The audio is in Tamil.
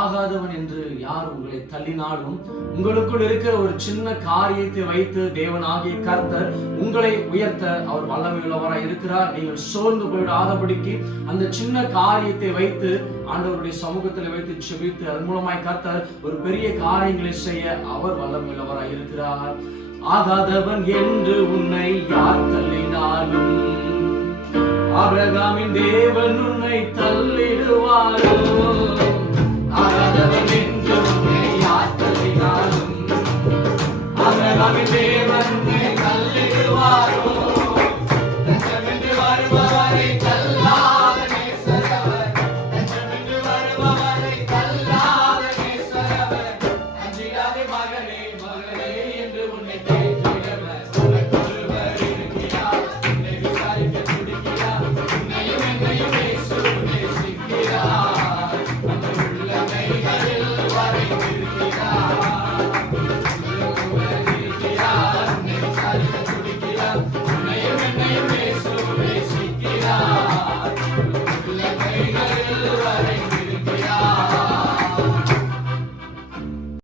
ஆகாதவன் என்று யார் உங்களை தள்ளினாலும், உங்களுக்குள் இருக்கிற ஒரு சின்ன காரியத்தை வைத்து தேவனாகிய கர்த்தர் உங்களை உயர்த்த அவர் வல்லமையுள்ளவராய் இருக்கிறார். நீங்கள் சோர்ந்து போய்விடாதபடிக்கு அந்த சின்ன காரியத்தை வைத்து ஆண்டவருடைய சமூகத்தில் வைத்து செபித்து அதன் மூலமாய் கர்த்தர் ஒரு பெரிய காரியங்களை செய்ய அவர் வல்லமையுள்ளவராய் இருக்கிறார். ஆகாதவன் என்று உன்னை யார் தள்ளினாலும் ஆபிரகாமின் தேவன் உன்னை தள்ளிடுவாரோ?